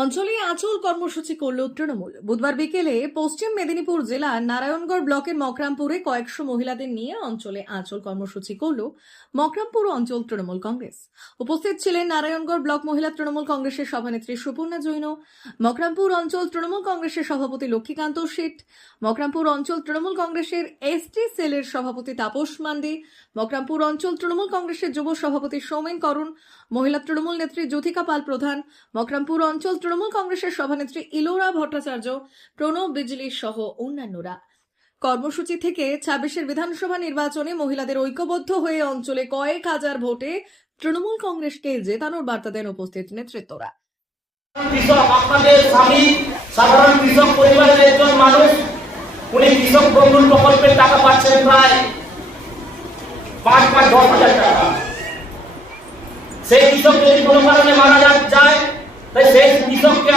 অঞ্চলে আঁচল কর্মসূচি করল তৃণমূল। বুধবার বিকেলে পশ্চিম মেদিনীপুর জেলার নারায়ণগড় ব্লকের মকরামপুরে কয়েকশো মহিলাদের নিয়ে অঞ্চলে আঁচল কর্মসূচি করল মকরামপুর অঞ্চল তৃণমূল কংগ্রেস। উপস্থিত ছিলেন নারায়ণগড় ব্লক মহিলা তৃণমূল কংগ্রেসের সভানেত্রী সুপর্ণা জৈন, মকরামপুর অঞ্চল তৃণমূল কংগ্রেসের সভাপতি লক্ষ্মীকান্ত শেঠ, মকরামপুর অঞ্চল তৃণমূল কংগ্রেসের এসটি সেলের সভাপতি তাপস মান্ডি, মকরামপুর অঞ্চল তৃণমূল কংগ্রেসের যুব সভাপতি সৌমেন করণ, মহিলা তৃণমূল নেত্রী জ্যোতিকা পাল প্রধান, মকরামপুর অঞ্চল তৃণমূল কংগ্রেসের সভানেত্রী ইলোরা ভট্টাচার্য, প্রণব বিজলি সহ অন্যান্যরা। কর্মসূচি থেকে ছাব্বিশের বিধানসভা নির্বাচনে মহিলাদের ঐক্যবদ্ধ হয়ে অঞ্চলে কয়েক হাজার ভোটে তৃণমূল কংগ্রেসকে জেতানোর বার্তা দেন উপস্থিত নেতৃত্বরা। সেই কৃষক যদি কোনো কারণে মারা যায়, তাই সেই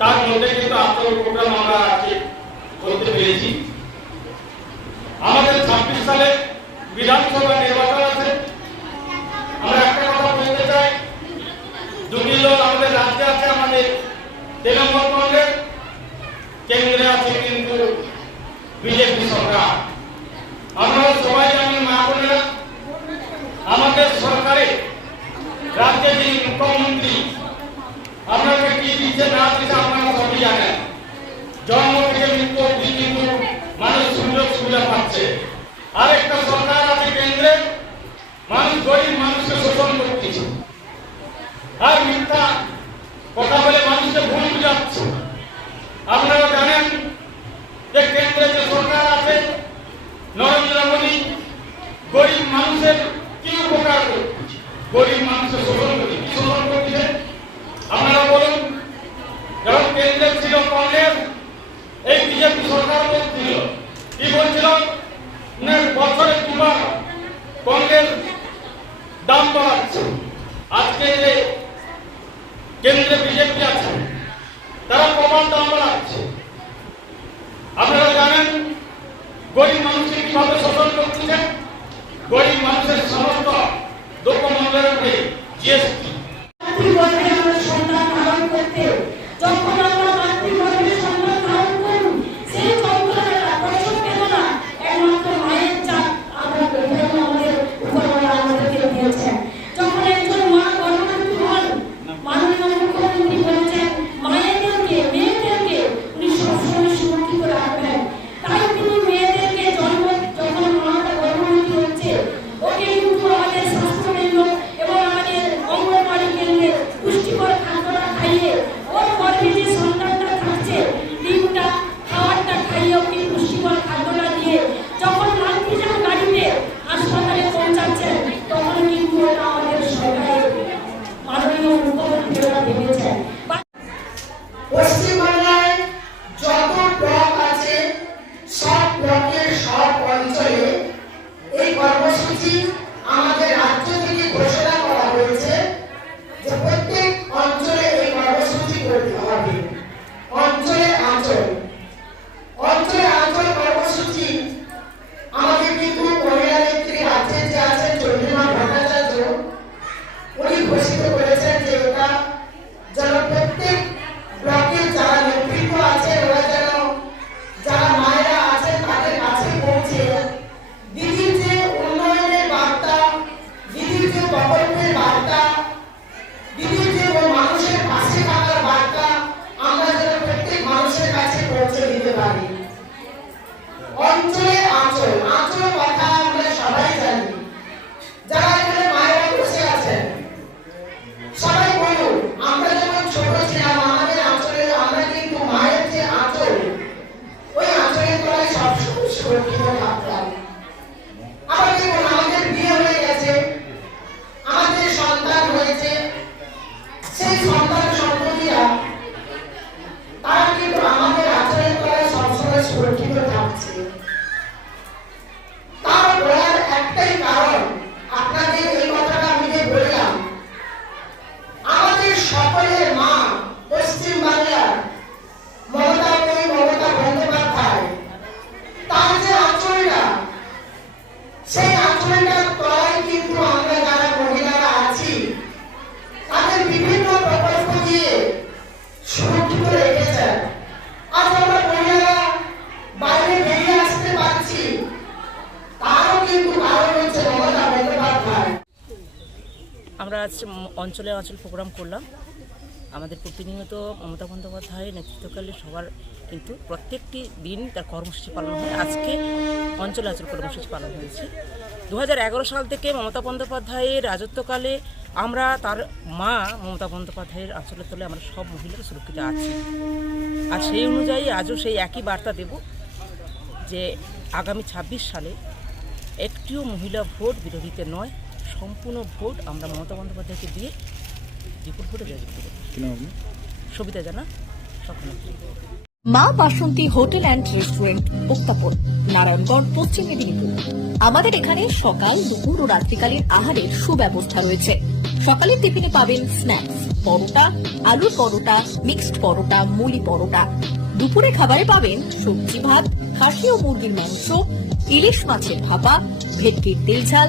তার মধ্যে কিন্তু আত্মর প্রোগ্রাম আমরা আজকে করতে পেরেছি। আমাদের ছাব্বিশ সালে বিধানসভা নির্বাচন আছে। আমরা একটা কথা বলতে চাই। দুটি দল আমাদের রাজ্যে আছে, আমাদের তৃণমূল কংগ্রেস, কেন্দ্রে আছে কিন্তু বিজেপি সরকার। আপনারা সবাই জানেন, মা বোনেরা, আমাদের সরকারে রাজ্যে যিনি মুখ্যমন্ত্রী, আপনাকে কি দিচ্ছে না দিচ্ছে আপনারা সবই জানেন জন্ম থেকে মৃত্যু অবধি কিন্তু মানুষ সুযোগ পাচ্ছে আরেকটা সরকার আছে কেন্দ্রে মানুষ গরিব মানুষকে শোষণ করতেছে আর মিথ্যা কথা বলে মানুষকে ভুল বুঝাচ্ছে আপনারা জানেন যে কেন্দ্রে যে সরকার আছে নরেন্দ্র মোদী গরিব মানুষের কি উপকার করছে গরিব মানুষের শোষণ করছে কি শোষণ করছে আপনারা বলুন যখন কেন্দ্রে ছিল কংগ্রেস এই বিজেপি সরকার বলছিল কি বলছিল না বছরে দুবার কংগ্রেস দাম বাড়াচ্ছে আজকে যে কেন্দ্রে বিজেপি আছে, তারা প্রমাণ দাম আছে আপনারা জানেন, গরিব মানুষকে কীভাবে শোষণ করছিলেন গরিব মানুষের সমস্ত দ্রব্যমূল্যের উপরে, জিএসটি। Thank you. আজ অঞ্চলে অঞ্চল প্রোগ্রাম করলাম। আমাদের প্রতিনিয়ত মমতা বন্দ্যোপাধ্যায়ের নেতৃত্বকালে সবার কিন্তু প্রত্যেকটি দিন তার কর্মসূচি পালন হয়। আজকে অঞ্চলে অঞ্চল কর্মসূচি পালন হয়েছে। দু হাজার এগারো সাল থেকে মমতা বন্দ্যোপাধ্যায়ের রাজত্বকালে আমরা তার মা মমতা বন্দ্যোপাধ্যায়ের আঁচলের তলে আমরা সব মহিলারা সুরক্ষিত আছি। আর সেই অনুযায়ী আজও সেই একই বার্তা দেব যে আগামী ছাব্বিশ সালে একটিও মহিলা ভোট বিরোধীতে নয় সম্পূর্ণ ভোট আমরা মমতা বন্দ্যোপাধ্যায়কে দিয়ে বিপুল ভোটে সবিতা জানা মা বাসন্তী হোটেল অ্যান্ড রেস্টুরেন্ট উত্তাপন নারায়ণগড় পশ্চিম মেদিনীপুর। আমাদের এখানে সকাল দুপুর ও রাত্রিকালীন আহারের সুব্যবস্থা রয়েছে। সকালের টিফিনে পাবেন স্ন্যাক্স পরোটা আলুর পরোটা মিক্সড পরোটা মুলি পরোটা। দুপুরে খাবারে পাবেন সবজি ভাত খাসি ও মুরগির মাংস ইলিশ মাছের ভাপা ভেটকির তেল ঝাল